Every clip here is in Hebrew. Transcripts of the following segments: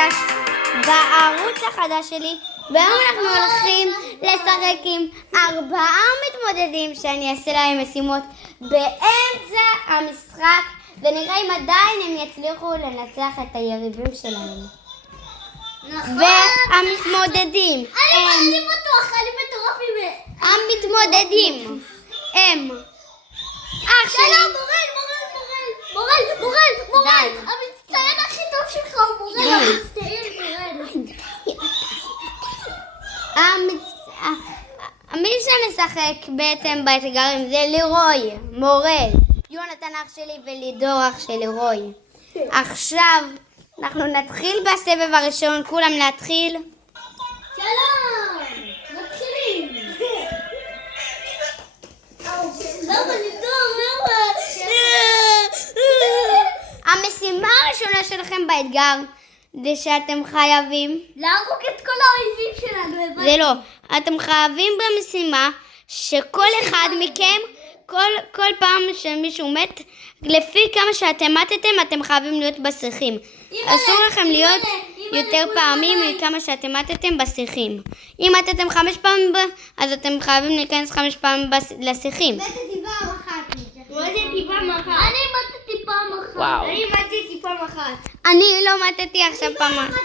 חדש בערוץ החדש שלי, והיום אנחנו הולכים לשחק עם 4 מתמודדים שאני אעשה להם משימות באמצע המשחק, ונראה אם עדיין הם יצליחו לנצח את היריבים שלהם. נכון. והמתמודדים אני בטוח, אני מטורף עם המתמודדים הם אח שלי. שלום, מורל, המצטיין הכי טוב שלך הוא מורל, המצטיין. מי שמשחק בעצם באתגרים זה לירוי, מורל, יונתן אח שלי ולידור אח של לירוי. עכשיו אנחנו נתחיל בסבב הראשון, כולם להתחיל. שלום, מתחילים. למה לידור, למה? המשימה הראשונה שלכם באתגר זה שאתם חייבים, להרוג את כל האויבים שלנו. זה לא, אתם חייבים במשימה שכל אחד מכם, כל פעם שמישהו מת, לפי כמה שאתם מתתם, אתם חייבים להיות בשיחים. אסור לכם להיות יותר פעמים מכמה שאתם מתתם בשיחים. אם מתתם 5 פעמים, אז אתם חייבים להיכנס 5 פעמים לשיחים. מתתי פעם אחת. אני מתתי פעם אחת. אני לא מתתי עכשיו פעם אחת.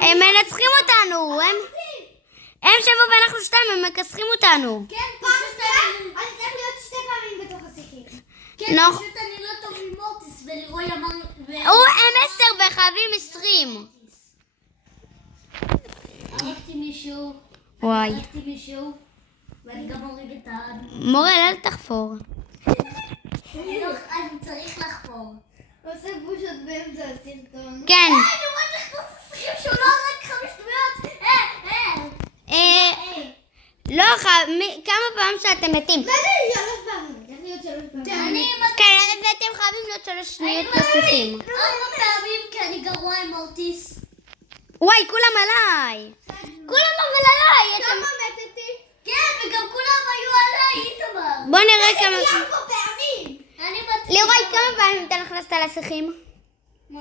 הם מנצחים אותנו, הם שבו ואנחנו 2, הם מכסחים אותנו. כן, פשוט אני צריך להיות 2 פעמים בתוך השיחים. כן, לא. פשוט אני לא טוב עם מורטיס, ולירוי אמר... הם 10 וחייבים 20. הרגתי מישהו. וואי. ואני גם הורג את מורל, אל תחפור. אני צריך לחפור. עושה בושות באמצע הסרטון. כן. אני רואה נכנס לשיחים שהוא לא הורג 5 דמויות. לא, כמה פעמים שאתם מתים. מה זה 3 פעמים? צריך להיות 3 פעמים. כן, ואתם חייבים להיות 3 שניות בשיחים. 4 פעמים כי אני גרוע עם מורטיס. וואי, כולם עליי. כולם אבל עליי. כמה מתתי? כן, וגם כולם היו עליי, איתמר. בוא נראה כמה... 4 פעמים. אני מתתי. לירוי, כמה פעמים אתה נכנסת לשיחים? לא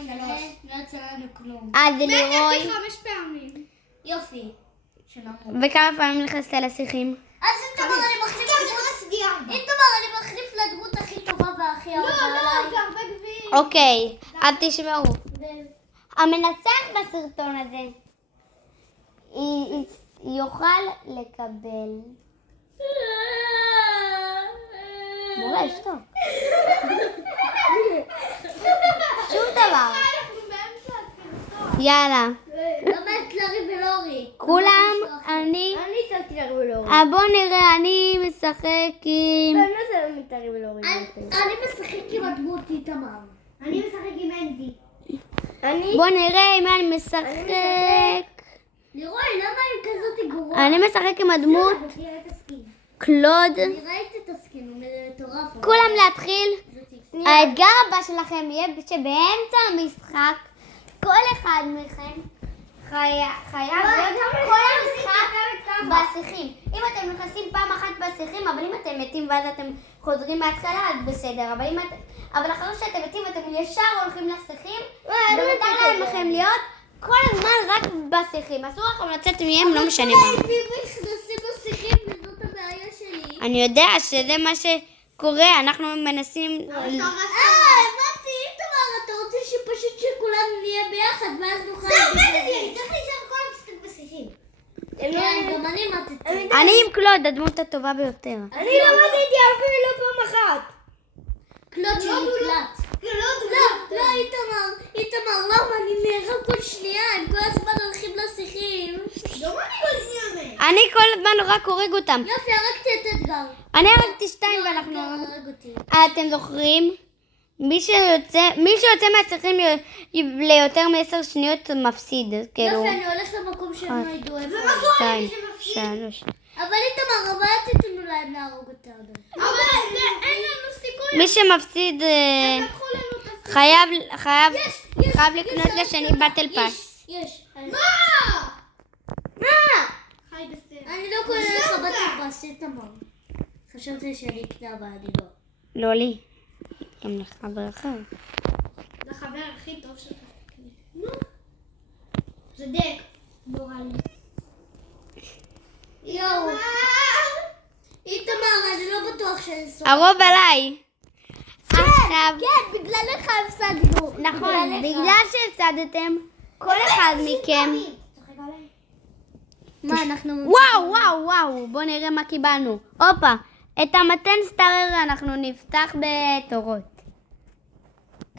יצא לנו כלום. זה לירוי. 5 פעמים. יופי. וכמה פעמים נכנסת לשיחים? אז איתמר, אני מחליף לדמות... איתמר, אני מחליף לדמות הכי טובה והכי אהובה עליי. זה הרבה גביעים. אוקיי, אז תשמעו. המנצח בסרטון הזה יוכל לקבל... מורה, שטוב. שום דבר. יאללה. לא מת לרי ולורי. כולם, אני הצלתי לרי ולורי. בוא נראה, אני משחק עם... אני משחק עם הדמות איתמר. אני משחק עם אנדי. בוא נראה אם אני משחק... לירוי, למה היא כזאת גרועה? אני משחק עם הדמות קלוד. אני ראיתי את הסקין, הוא מטורף. כולם להתחיל. האתגר הבא שלכם יהיה שבאמצע המשחק כל אחד מכם חייב להיות כל המשחק בשיחים. אם אתם נכנסים פעם אחת בשיחים, אבל אם אתם מתים ואז אתם חוזרים מההתחלה, אז בסדר. אבל אחרי שאתם מתים אתם ישר הולכים לשיחים, ומותר להם לכם להיות כל הזמן רק בשיחים. אסור לכם לצאת מהם, לא משנה מה. נכנסים בשיחים, וזאת הבעיה שלי. אני יודע שזה מה שקורה, אנחנו מנסים... הבנתי, איתמר, אתה רוצה שפשוט שכולם נהיה ביחד, ואז נוכל... זה עובד לי, אני צריך להישאר כל המשחק בשיחים. כן, גם אני מתתי. אני עם קלוד, הדמות הטובה ביותר. אני לא מתתי אפילו פעם אחת. קלוד שלי קלט. לא, איתמר, למה? אני נהרג כל שנייה, הם כל הזמן הולכים לשיחים. לא אני כל שנייה. אני כל הזמן רק הורג אותם. יופי, הרגתי את אתגר. אני הרגתי 2 ואנחנו... הרג אותי. אתם זוכרים? מי שיוצא מהשיחים ליותר מ10 שניות מפסיד. יופי, אני הולך למקום שהם לא ידעו איפה. 2, 3. אבל איתמר, אבל אל תתנו להם להרוג אותנו. אבל אין לנו סיכוי. מי שמפסיד חייב לקנות לשני באטל פאס. יש. מה? חי בסדר. אני לא קונה לך באטל פאס, איתמר. חשבתי שאני אקנה, אבל אני לא. לא לי. גם לחבר אחר. לחבר הכי טוב שלך. צודק. מורלי. יואו. איתמר, אני לא בטוח שאני סוף. הרוב עליי. עכשיו, כן, בגללך הפסדנו. נכון, בגלל שהפסדתם, כל אחד מכם... מה, אנחנו... וואו, בואו נראה מה קיבלנו. הופה, את המתן סטארר אנחנו נפתח בתורות.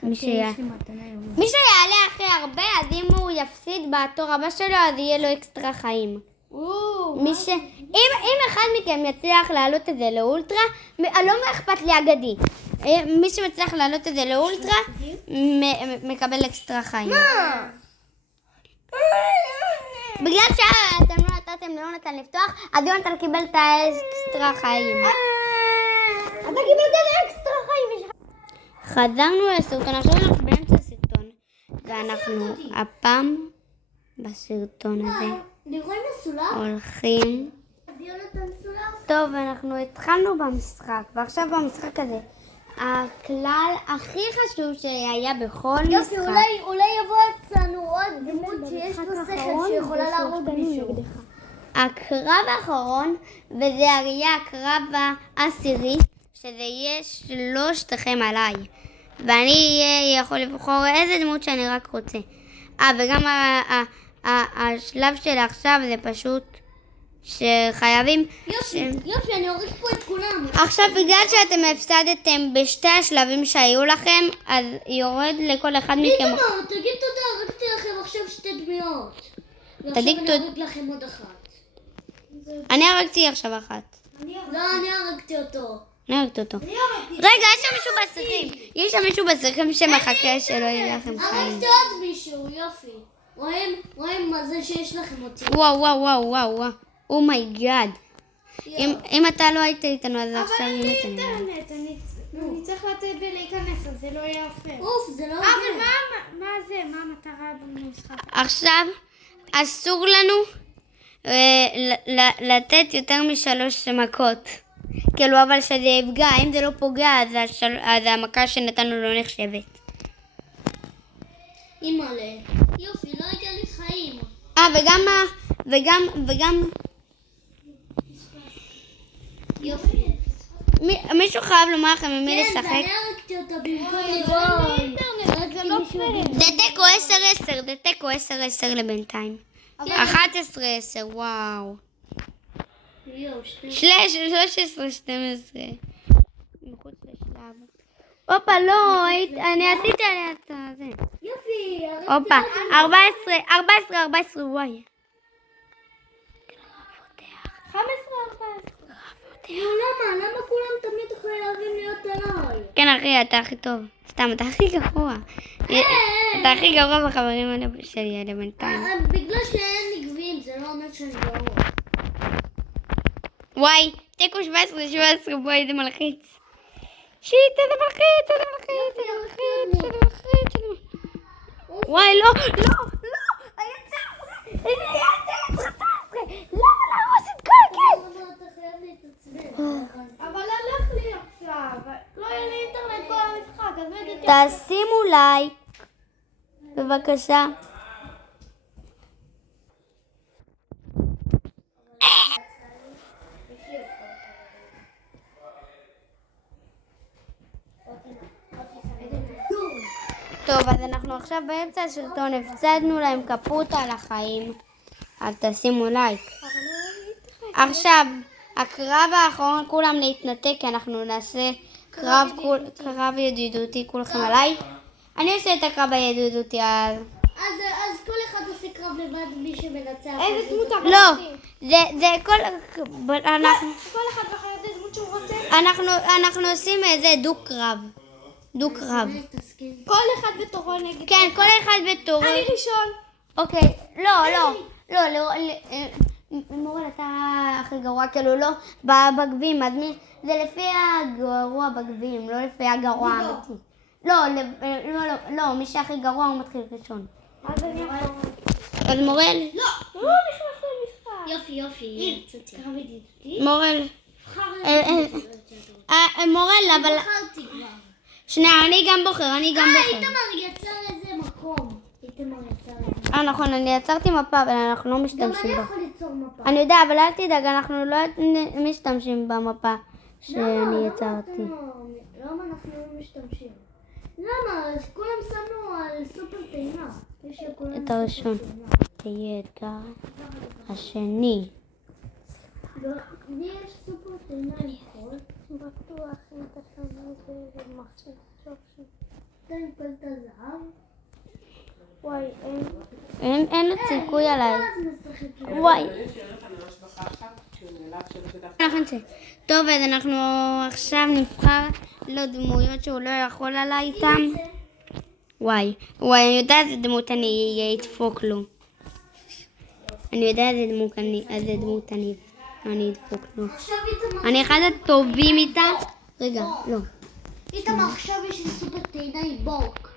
מי שיעלה אחרי הרבה, אז אם הוא יפסיד בתור הבא שלו, אז יהיה לו אקסטרה חיים. אם אחד מכם יצליח להעלות את זה לאולטרה, לא אכפת לי אגדי. מי שמצליח להעלות את זה לאולטרה, מקבל אקסטרה חיים. בגלל שאתם לא נתתם ליונתן לפתוח, אז יונתן קיבל את האקסטרה חיים. אתה קיבלת אקסטרה חיים. חזרנו לסרטון, עכשיו אנחנו באמצע הסרטון, ואנחנו הפעם בסרטון הזה הולכים. טוב, אנחנו התחלנו במשחק, ועכשיו במשחק הזה, הכלל הכי חשוב שהיה בכל משחק. יופי, אולי יבוא אצלנו עוד דמות שיש לו שכל שיכולה להרוג מישהו. הקרב האחרון, וזה יהיה הקרב העשירי, שזה יהיה שלושתכם עליי. ואני יכול לבחור איזה דמות שאני רק רוצה. וגם השלב של עכשיו זה פשוט שחייבים... יופי, אני הורג פה את כולם. עכשיו, בגלל שאתם הפסדתם בשתי השלבים שהיו לכם, אז יורד לכל אחד מכם... איתמר, תגיד תודה, הרגתי לכם עכשיו שתי דמיות. תגיד ועכשיו אני ארג לכם עוד אחת. אני הרגתי עכשיו אחת. לא, אני הרגתי אותו. אני הרגתי אותו. רגע, יש שם מישהו בסרטים. יש שם מישהו בסרטים שמחכה שלא יהיה לכם חיים. הרגתי עוד מישהו, יופי. רואים מה זה שיש לכם אותי. וואו. אומייגאד. אם אתה לא היית איתנו, אז עכשיו אבל יהיה אין לי אינטרנט, אני צריך לתת להיכנס, אז זה לא יהיה יפה. אוף, זה לא אבל עובד. מה זה? מה המטרה במשחק? עכשיו, אסור לנו לתת יותר מ3 מכות. כאילו, אבל שזה יפגע. אם זה לא פוגע, אז המכה שנתנו לא נחשבת. אימא'לה. יופי, לא הייתה לי חיים. וגם יופי. מישהו חייב לומר לכם עם מי לשחק. כן, אני הרגתי אותה במקום לבוא. זה לא פייר. זה תיקו 10-10 לבינתיים. 11-10, וואו. 13-12. מחוץ לשלב. הופה, לא, אני עשיתי עליה את זה. יופי, הופה, 14, וואי. 15-14. למה כולם תמיד חייבים להיות עליי? כן אחי, אתה הכי טוב. סתם, אתה הכי גרוע. אתה הכי גרוע בחברים האלה שלי אלה בינתיים. בגלל שאין לי גביעים, זה לא אומר שאני גרוע. וואי, תיקו 17, בואי, זה מלחיץ. שיט, זה מלחיץ. וואי, לא. היה 19. למה להרוס את כל הכיף? אתה חייב להתעצבן. אבל הלך לי עכשיו. לא יהיה לי אינטרנט כל המשחק, אז נגיד... תשימו לייק, בבקשה. טוב, אז אנחנו עכשיו באמצע הסרטון, הפסדנו להם קפוט על החיים, אז תשימו לייק. עכשיו, הקרב האחרון, כולם להתנתק, כי אנחנו נעשה קרב ידידותי, כולכם עליי. אני עושה את הקרב הידידותי אז. אז כל אחד עושה קרב לבד, מי שמנצח. איזה דמות אתה לא, רוצה? זה כל... כל אחד בחר את הדמות שהוא רוצה. אנחנו עושים איזה דו-קרב. כל אחד בתורו נגיד. כן, כל אחד בתורו. אני ראשון. אוקיי, לא, מורל, אתה הכי גרוע, כאילו לא בגביעים, אז מי, זה לפי הגרוע בגביעים, לא לפי הגרוע האמיתי. לא, מי שהכי גרוע הוא מתחיל ראשון. אז אני יכול... אז מורל? לא נכנס למשחק. יופי. קרב ידידותי. מורל. מורל, אבל... בחרתי כבר. שנייה, אני גם בוחר. איתמר יצא לאיזה מקום. נכון, אני יצרתי מפה, אבל אנחנו לא גם משתמשים אני בה. יכול ליצור מפה. אני יודע, אבל אל תדאג, אנחנו לא משתמשים במפה שאני יצרתי. למה אנחנו לא משתמשים? למה? כולם שמנו על סופר טעינה. יש לכולם את הראשון. סופר תהיה אתגר. השני. טעינה. לי יש סופר טעינה עם חול. בטוח אם אתה שם איזה מחשב טוב ש... אתה הפלת זהב. וואי, אין לו סיכוי עליי. אז נשחק עם וואי. טוב, אז אנחנו עכשיו נבחר לו דמויות שהוא לא יכול עליי איתם. וואי, אני יודעת איזה דמות אני אדפוק לו. אני יודעת איזה דמות אני אדפוק לו. עכשיו איתמר. אני אחד הטובים איתה. רגע, לא. איתמר, עכשיו יש לי סופר טעינה עם בוק.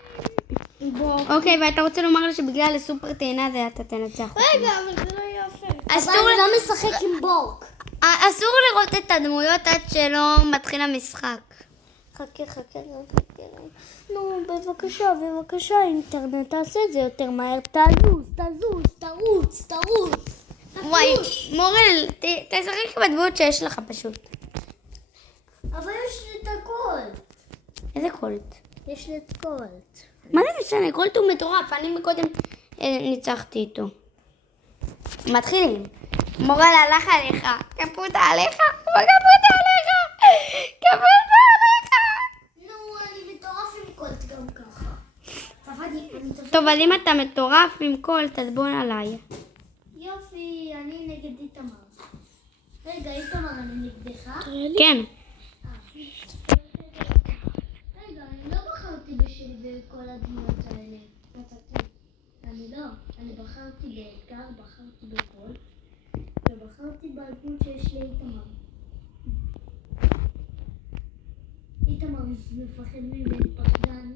אוקיי, ואתה רוצה לומר לי שבגלל הסופר טעינה זה אתה תנצח אותי. רגע, אבל זה לא יפה. אסור אבל אני לא משחק עם בוק. אסור לראות את הדמויות עד שלא מתחיל המשחק. חכה. נו, בבקשה, אינטרנט, תעשה את זה יותר מהר. תרוץ. וואי, מורל, תשחק בדמות שיש לך פשוט. אבל יש לי את הקולט. איזה קולט? יש לי את קולט. מה זה משנה? קולט הוא מטורף, אני מקודם ניצחתי איתו. מתחילים. מורל הלך עליך, כפותה עליך. נו, אני מטורף עם קולט גם ככה. טוב, אז אם אתה מטורף עם קולט, אז בוא עליי. יופי, אני נגד איתמר. רגע, איתמר, אני נגדך? כן. רגע, אני לא בחרתי בשלי בכל הדמויות האלה. אני בחרתי באתגר, בחרתי בקולט, ובחרתי בדמות שיש לי איתמר. איתמר מפחד מבית פחדן.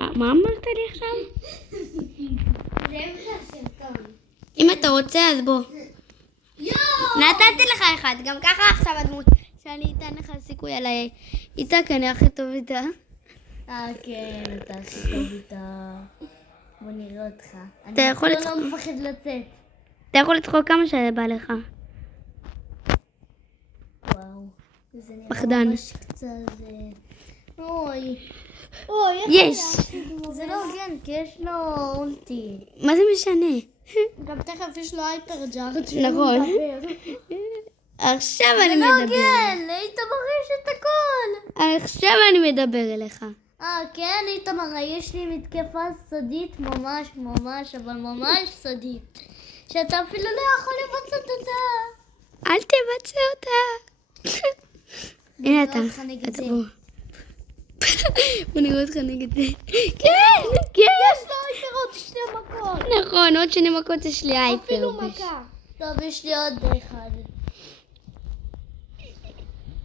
מה אמרת לי עכשיו? זה בכלל סרטון. אם אתה רוצה, אז בוא. יואו! נתתי לך אחד, גם ככה עכשיו הדמות שאני אתן לך סיכוי עליי. איתה כנראה הכי טוב איתה. כן, אתה הכי טוב איתה. בוא נראה אותך. אתה יכול אני לא מפחד לצאת. אתה יכול לצחוק כמה שבא לך. וואו. זה נראה פחדן. ממש קצת... אוי. יש! זה לא הוגן, כי יש לו אולטי. מה זה משנה? גם תכף יש לו הייפר ג'ארג'. נכון. עכשיו אני לא מדבר. הוגן, לאיתמר יש את הכל. עכשיו אני מדבר אליך. כן, איתמר, יש לי מתקפה סודית ממש, אבל ממש סודית. שאתה אפילו לא יכול לבצע אותה. אל תבצע אותה. הנה אתה. אותך נגד אתה זה. בוא. בוא נראה אותך נגד זה. כן. יש לו הייפר עוד 2 מכות. נכון, עוד 2 מכות יש לי הייפר. אפילו מכה. טוב, יש לי עוד אחד.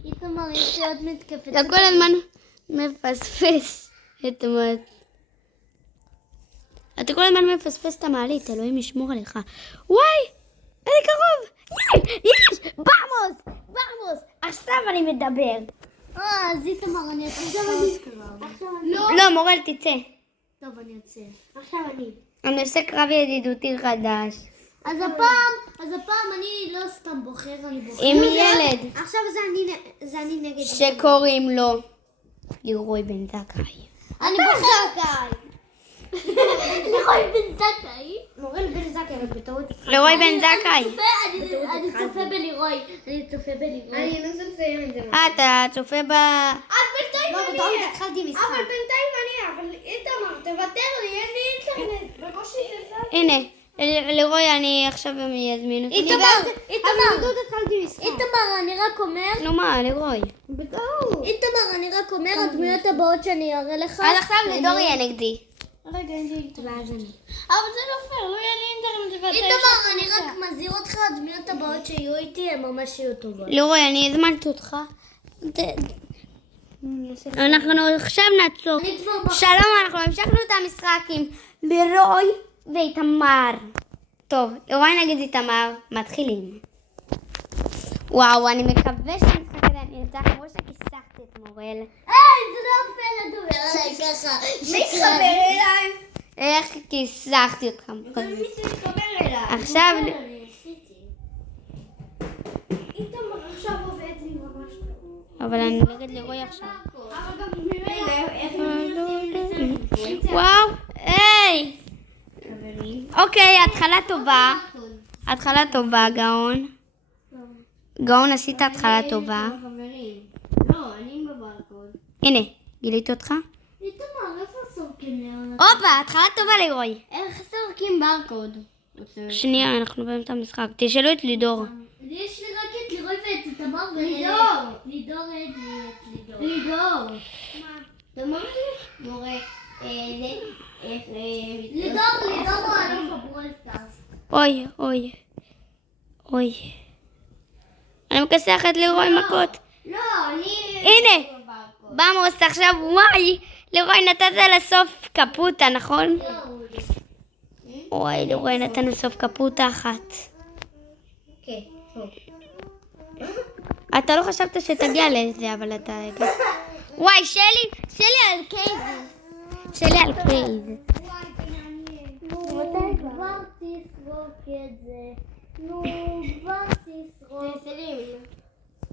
איתמר, יש לי עוד מתקפת. אתה כל הזמן מפספס את המעלית. אתה כל הזמן מפספס את המעלית, אלוהים ישמור עליך. וואי, איזה קרוב. יש, במוס. עכשיו אני מדבר. אז איתמר, אני אצא עוד קרב. לא, מורל, תצא. טוב, אני אצא. אני עושה קרב ידידותי חדש. אז הפעם אני לא סתם בוחר, אני בוחר. עם ילד עכשיו זה אני נגד. שקוראים לו לירוי בן זכאי. אני בוחר. לירוי בן זכאי. מורל בן זכאי, אבל בטעות. לירוי בן זכאי. אני צופה בלירוי. אני אנסה לסיים את זה. אתה צופה ב... בינתיים לא, אני... בטעות התחלתי משחק. אבל בינתיים אני... אבל איתמר, תוותר לי, אין לי אינטרנט. בקושי זה... הנה, לירוי, אני עכשיו אזמין אותי. איתמר, אני רק אומר. נו מה, לירוי. בטעות. איתמר, אני רק אומר, הדמויות הבאות שאני אראה לך. אז עכשיו לידור יהיה נגדי. רגע, אין לי אינטרנט. אבל זה לא פייר, לא יהיה לי אינטרנט ואתה... איתמר, אני רק מזהיר אותך, הדמויות הבאות שיהיו איתי הן ממש יהיו טובות. לירוי, אני הזמנתי אותך. אנחנו עכשיו נעצור. אני כבר שלום, אנחנו המשכנו את המשחק עם לירוי ואיתמר. טוב, לירוי נגד איתמר, מתחילים. וואו, אני מקווה שהמשחק הזה נרצח כמו שכיסחתי את מורל. זה לא פייר לדבר עליי ככה. מי התחבר אליי? איך כיסחתי אותך. מי שתתחבר אליי. עכשיו... איתמר עכשיו עובד לי ממש טוב. אבל אני נגד לירוי עכשיו. אבל גם ממילא, איך הם עושים לזה? וואו, היי! אוקיי, התחלה טובה. התחלה טובה, גאון. גאון, עשית התחלה טובה. חברים. לא, אני בברקוד. הנה, גיליתי אותך. איתמר, איפה סורקים לעונה? הופה, התחלה טובה לירוי. איך סורקים ברקוד? שנייה, אנחנו באמצע המשחק. תשאלו את לידור. יש לי רק את לירוי ואת איתמר לידור. לידור את לידור. לידור. תאמר לי? מורה. לידור הוא אלוף הברולסטארס. אוי, אוי. אוי. אני מכסח את לירוי מכות. לא, אני... הנה. במוס עכשיו, וואי. לירוי נתת לסוף קפוטה, נכון? וואי, לירוי נתן לסוף קפוטה אחת. כן, טוב. אתה לא חשבת שתגיע לזה, אבל אתה... וואי, שלי על קייב. שלי על קייב. מתי כבר תסרוק את זה? נו, כבר תסרוק.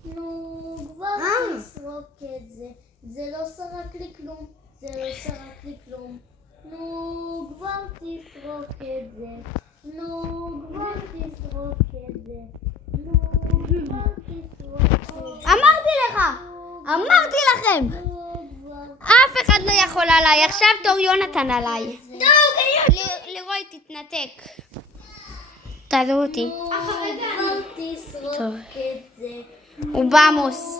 נו, כבר תסרוק את זה. זה לא סרק לי כלום. זה לא סרק לי כלום. נו, כבר תסרוק את זה. נו, כבר תסרוק את זה. נו, כבר תסרוק את זה. אמרתי לכם. אף אחד לא יכול עליי. עכשיו תור יונתן עליי. לירוי, תתנתק. תעזרו אותי. כבר תסרוק את זה. ובמוס.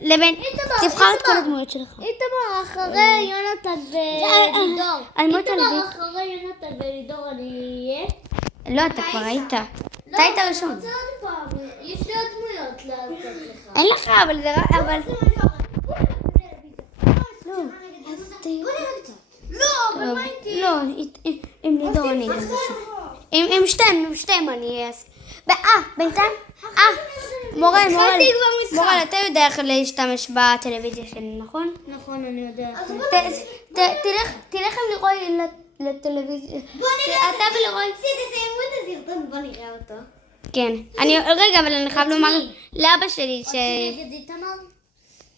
לבן, תבחר את כל הדמויות שלך. איתמר אחרי יונתן ולידור. הדמויות על איתמר לידור. אחרי יונתן ולידור אני אהיה. לא, אתה כבר היית. אתה היית ראשון. אני רוצה עוד פעם. יש לי עוד דמויות לתת לך. אין לך, אבל זה רק... אבל... לא, עם לידור אני גם ראשון. עם שתיהם אני אעשה. בינתיים... מורל, אתה יודע איך להשתמש בטלוויזיה שלי, נכון? נכון, אני יודע. תלך עם לירוי לטלוויזיה. אתה ולירוי. תסיימו את הסרטון, בוא נראה אותו. כן. רגע, אבל אני חייב לומר לאבא שלי ש... נגד איתמר?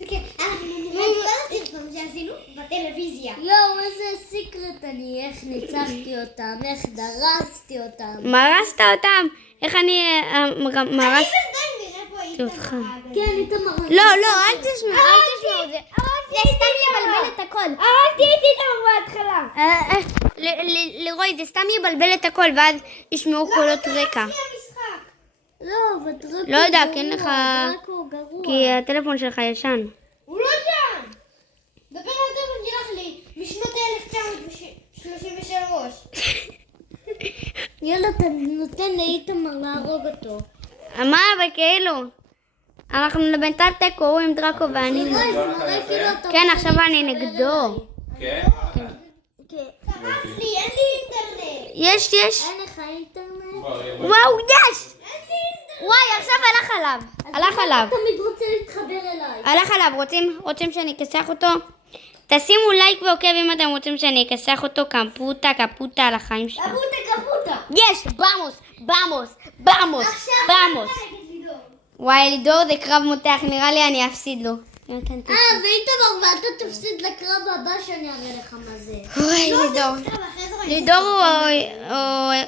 כן, אנחנו נראה את כל הסרטון שעשינו בטלוויזיה. יואו, איזה סיקרט אני, איך ניצחתי אותם, איך דרסתי אותם. מרסת אותם? איך אני מרסתי אותך? כן, איתמר. לא, אל תשמעו, זה סתם יבלבל את הכל. אמרתי את איתמר בהתחלה. לירוי, זה סתם יבלבל את הכל, ואז ישמעו קולות רקע. לא, אבל דרקו לא יודע, כי אין לך... דרקו גרוע. כי הטלפון שלך ישן. הוא לא שם. דבר על הטלפון שלך לי משנות 1933. יאללה, אתה נותן לאיתמר להרוג אותו. מה, אבל כאילו... אנחנו בינתיים תיקו, הוא עם דרקו ואני... זה מראה כאילו אתה... כן, עכשיו אני נגדו. כן? אין לי אינטרנט. יש. אין לך אינטרנט? וואו, יש! וואי, עכשיו הלך עליו. תמיד רוצה להתחבר אליי. הלך עליו, רוצים שאני אכסח אותו? תשימו לייק ועוקב אם אתם רוצים שאני אכסח אותו קפוטה על החיים שלו. קפוטה. יש! במוס! וואי, לידור זה קרב מותח, נראה לי אני אפסיד לו. ואיתמר, ואתה תפסיד לקרב הבא שאני אראה לך מה זה. וואי, לידור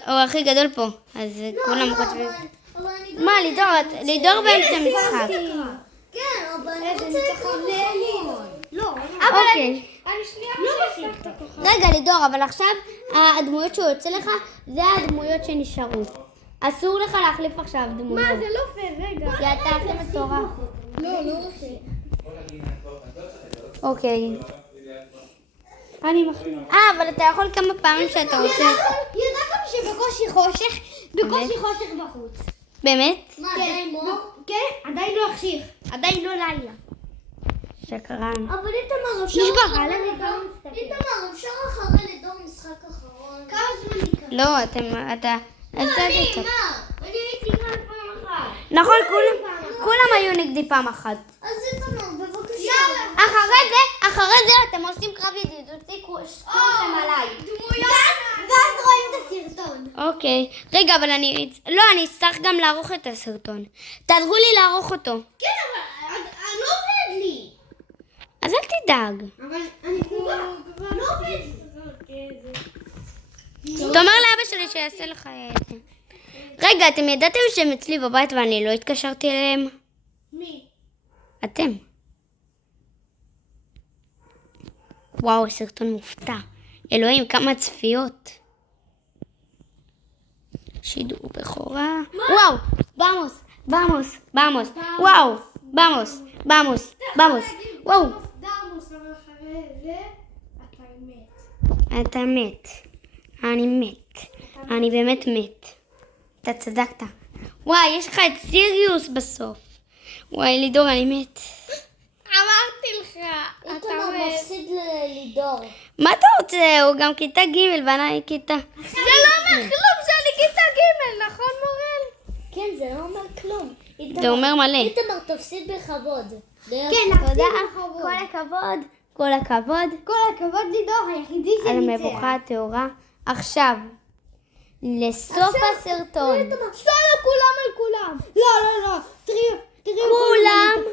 הוא הכי גדול פה, אז כולם חושבים... אבל אני... מה, לידור באמצע משחק. כן, אבל אני רוצה לקרב. לא. אוקיי. אני שנייה חושבת את הכוכב. רגע, לידור, אבל עכשיו הדמויות שהוא יוצא לך, זה הדמויות שנשארו. אסור לך להחליף עכשיו דמויות. מה, זה לא פייר, רגע. כי אתה הכי מטורף. לא רוצה. אוקיי. אני מחליט. אבל אתה יכול כמה פעמים שאתה רוצה. ידעתם שבקושי חושך בחוץ. באמת? מה, עדיין מור? כן, עדיין לא החשיך. עדיין לא לילה. שקרן. אבל איתמר, אפשר נשבר, אחרי עלה לידור. איתמר, אפשר אחרי לידור משחק אחרון. כמה זמן יקרה? לא, אתה... אני הייתי כאן פעם אחת. נכון, כולם היו נגדי פעם אחת. אז איתמר, בבקשה. יאללה, אחרי זה אתם עושים קרב ידידותי כולכם עליי. ואז רואים את הסרטון. אוקיי. רגע, אבל אני אצטרך גם לערוך את הסרטון. תעזרו לי לערוך אותו. כן, אבל אני לא עובד לי. אז אל תדאג. אבל אני כבר לא עובד לי. תאמר לאבא שלי שיעשה לך את זה. רגע, אתם ידעתם שהם אצלי בבית ואני לא התקשרתי אליהם? מי? אתם. וואו, סרטון מופתע. אלוהים, כמה צפיות. שידור בכורה. וואו, במוס. וואו, במוס. וואו. דמוס, אבל אחרי זה אתה מת. אתה מת. אני מת. אני באמת מת. אתה צדקת. וואי, יש לך את סיריוס בסוף. וואי, לידור, אני מת. אמרתי לך, איתמר מפסיד ללידור. מה אתה רוצה? הוא גם כיתה ג' ואני כיתה. זה לא אומר כלום שאני כיתה ג', נכון מורל? כן, זה לא אומר כלום. זה אומר מלא. איתמר תפסיד בכבוד. כן, תודה. כל הכבוד. כל הכבוד לידור, היחידי על שניצח. המבוכה הטהורה. עכשיו, לסוף הסרטון. סולו כולם על כולם. לא. תראו.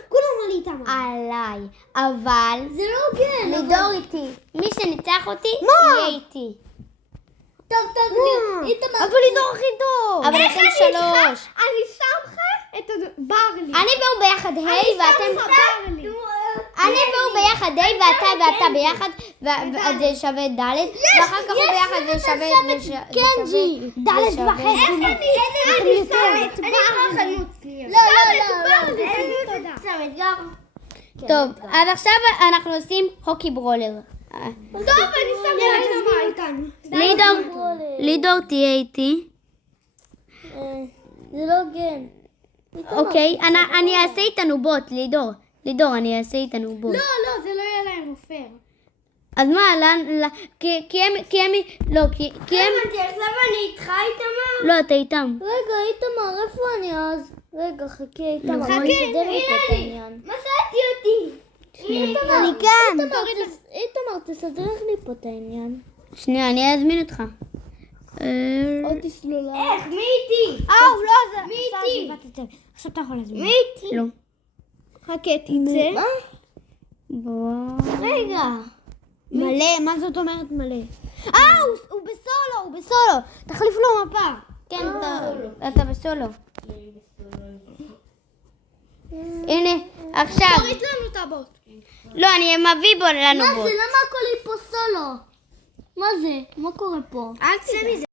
כולם על איתמר. עליי. אבל זה לא הוגן. לידור איתי. מי שניצח אותי, יהיה איתי. טוב, איתמר. אבל לידור הכי טוב. אבל אתם 3. אני שם לך את ברלי. אני והוא ביחד ה' ואתם... אני והוא ביחד ה' ואתה ביחד, וזה שווה ד', ואחר כך הוא ביחד זה שווה... קנג'י, ד' וחצי. איך אני שמת בחנות? טוב, אז עכשיו אנחנו עושים הוקי ברולר. טוב, אני שמת לידור תהיה איתי. זה לא הוגן. אוקיי, אני אעשה איתנו בוט, לידור, אני אעשה איתנו בוט. לא, זה לא יהיה להם פייר. אז מה, כי הם... עכשיו אני איתך איתמר? לא, אתה איתם. רגע, איתמר, איפה אני אז? רגע, חכה, איתמר. חכה, אני אסדר לי פה את הנה העניין. מצאתי אותי. אני כאן. איתמר, תסדר לי פה את העניין. שנייה, אני אזמין אותך. עוד תסלולה. איך? מי איתי? לא, זה... מי איתי? עכשיו אתה יכול להזמין. מי איתי? לא. חכה, תצא. רגע. מלא, מה זאת אומרת מלא? הוא בסולו. תחליף לו מפה. כן, אתה בסולו. הנה, עכשיו. תוריד לנו את הבוט. לא, אני מביא בו לנו מה בוט. זה? למה הכל לי פה סולו? מה זה? מה קורה פה? אל תצא מזה.